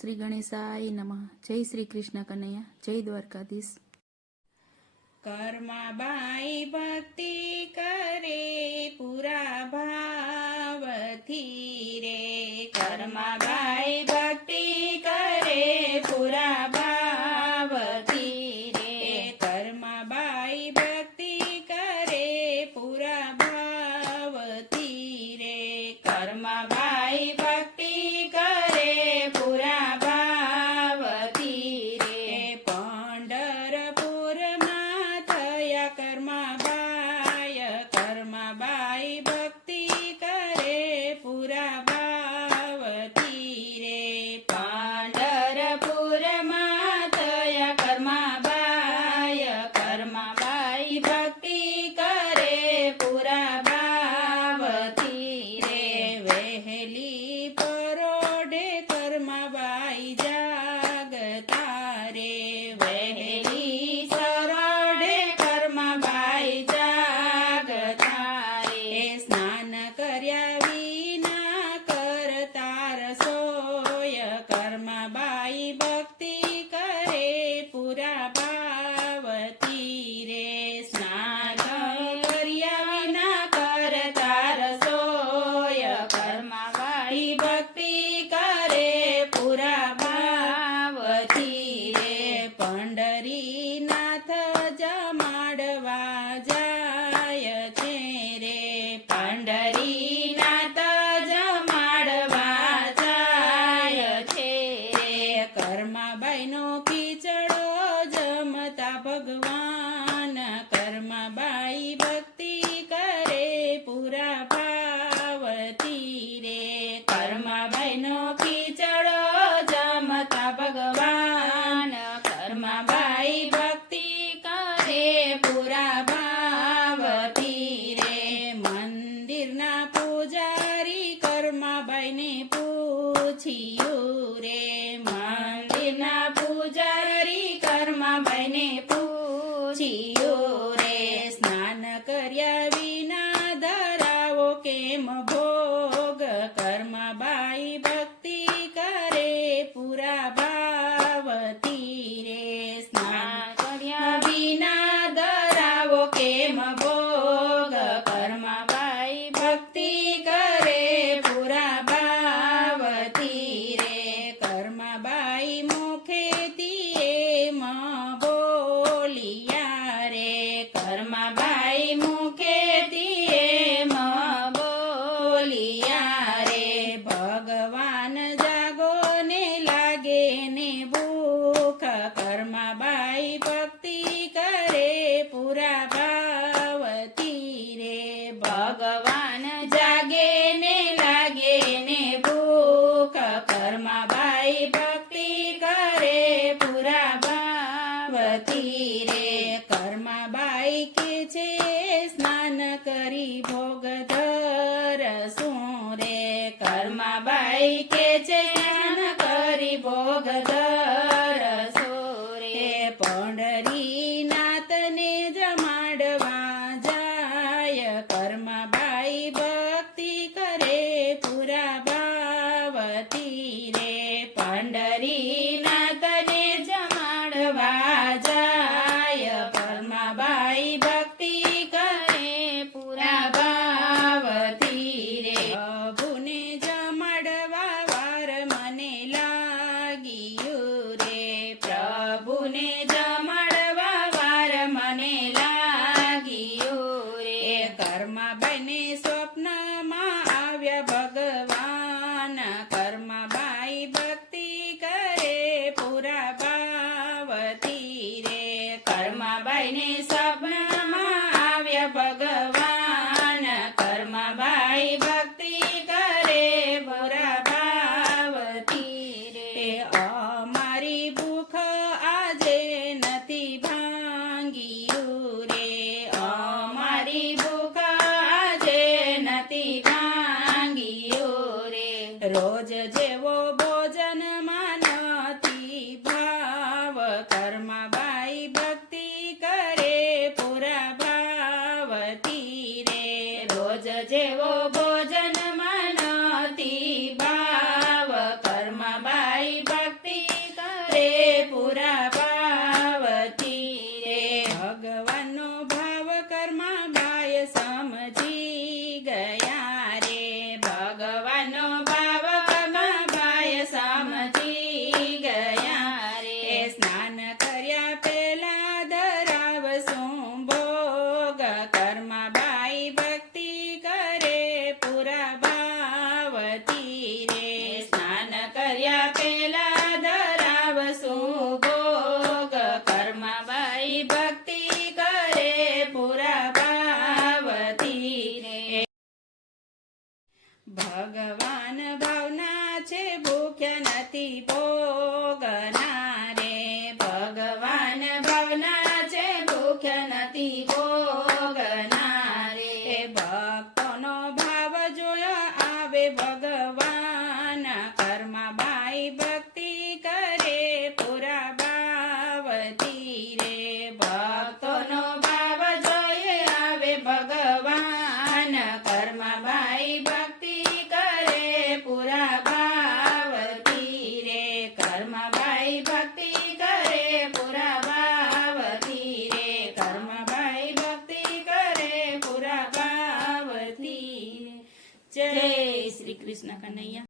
શ્રી ગણેશાય નમઃ. જય શ્રી કૃષ્ણ કનૈયા, જય દ્વારકાધીશ. કર્માબાઈ ભક્તિ કરે પૂરા ભાવથી રે, કર્માબાઈ ભક્તિ કરે પૂરા ભાવથી રે, કર્માબાઈ ભક્તિ કરે પૂરા ભાવથી રે, કર્માબાઈ ભક્તિ કરે પૂરા ભાવથી રે, પંઢરપુરમાં થયા કર્માબાઈ, કર્માબાઈ ભક્તિ કરે પૂરા ભાવથી રે, પંઢરપુરમાં થયા કર્માબાઈ, કર્માબાઈ ભક્તિ કરે પૂરા ભાવથી રે, વહેલી પરોઢે કર્માબાઈ જાગતા રે, વહેલી પરોઢે કર્માબાઈ જાગતા રે, સ્નાન કર્યા વિના કરતા રસોય, કર્માબાઈ ભક્તિ કરે પૂરા ભાવથી રે, સ્નાન કર્યા વિના કરતા રસોય, કર્માબાઈ ભક્તિ કરે પૂરા ભાવથી રે, પંઢરીનાથ જમાડવા જાય છે રે, પંઢરીનાથ જમાડવા જાય છે રે, કર્માબાઈનો ખીચડો જમતા ભગવાન, કર્માબાઈ ભક્તિ કરે પૂરા ભાવથી રે, કર્માબાઈનો ખીચડો જમતા ભગવાન, કર્માબાઈ ભક્તિ કરે પૂરા ભાવથી રે, મંદિરના પૂજારી કર્માબાઈને પૂછ્યું રે, મંદિરના પૂજારી કર્માબાઈને પૂછ્યું રે, સ્નાન કર્યા વિના ધરાવો કેમ ભોગ, કર્માબાઈ ભક્તિ કરે પૂરા ભાવથી રે, સ્નાન કર્યા વિના ધરાવો કેમ ભોગ, કર્માબાઈ ભક્તિ કરે પૂરા ભાવથી રે, કર્માબાઈ મુખેથી એમ બોલિયા રે, કર્માબાઈ મુખેથી એમ બોલિયા રે, ભગવાન જાગો ને લાગે ને ભૂખ, કર્માબાઈ ભક્તિ કરે પૂરા ભાવથી રે, ભગવાન જાગે ને લાગે ને ભૂખ, કર્માબાઈ ભક્તિ કરે પૂરા ભાવથી રે, કર્માબાઈ કે છે સ્નાન કરી ભોગ ધરશું રે, કર્માબાઈ કે છે સ્નાન કરી ભોગ ધરશું રે, પંઢરીનાથને જમાડવા જાય, કર્માબાઈ ભક્તિ કરે પૂરા ભાવથી રે, પંઢરીનાથને જમાડવા જાય, કર્માબાઈ ભક્તિ કરે પૂરા ભાવથી રે, પ્રભુને જમાડવા વાર મને લાગ્યું રે, પ્રભુને જમાડવા વાર મને લાગ્યું રે, કર્માબાઈને સ્વપ્નમાં આવ્યા ભગવાન, કર્માબાઈ ભક્તિ કરે પૂરા ભાવથી રે, કર્માબાઈને સ્વપ્નમાં આવ્યા ભગવાન, કર્માબાઈ ભક્તિ કરે પૂરા ભાવથી રે, અમારી ભૂખ આજે નથી ભાંગ્યું રે, અમારી ભૂખ આજે નથી ભાંગ્યું રે, રોજ જેવો ભોજનમાં નથી ભાવ, કર્માબાઈ ભક્તિ કરે પૂરા ભાવથી રે, રોજ જેવો ભોજનમાં નથી ભાવ, કર્માબાઈ ભક્તિ ભગવાનનો ભાવ કર્માબાઈ સમજી ગયા રે ભગવાનનો ભાવ કર્માબાઈ સમજી ગયા રે સ્નાન કર્યા પેલા ધરાવશું ભોગ કર્માબાઈ ભક્તિ કરે પૂરા ભાવથી રે સ્નાન કર્યા પેલા ધરાવશું ભોગ કર્માબાઈ ભક્તિ કરે પૂરા ભાવથી રે ભગવાન ભાવના છે ભૂખ્યા નથી ભોગના રે ભગવાન ભાવના છે ભૂખ્યા નથી ભોગના રે ભક્તોનો ભાવ જોયો આવે ભગવાન કર્માબાઈ ભક્તિ કરે પૂરા ભાવથી રે ભક્તોનો ભાવ જોઈએ આવે ભગવાન કર્માબાઈ ભક્તિ કરે પૂરા ભાવથી રે કર્માબાઈ ભક્તિ કરે પૂરા ભાવથી રે કર્માબાઈ ભક્તિ કરે પૂરા ભાવથી રે જય શ્રી કૃષ્ણ કનૈયા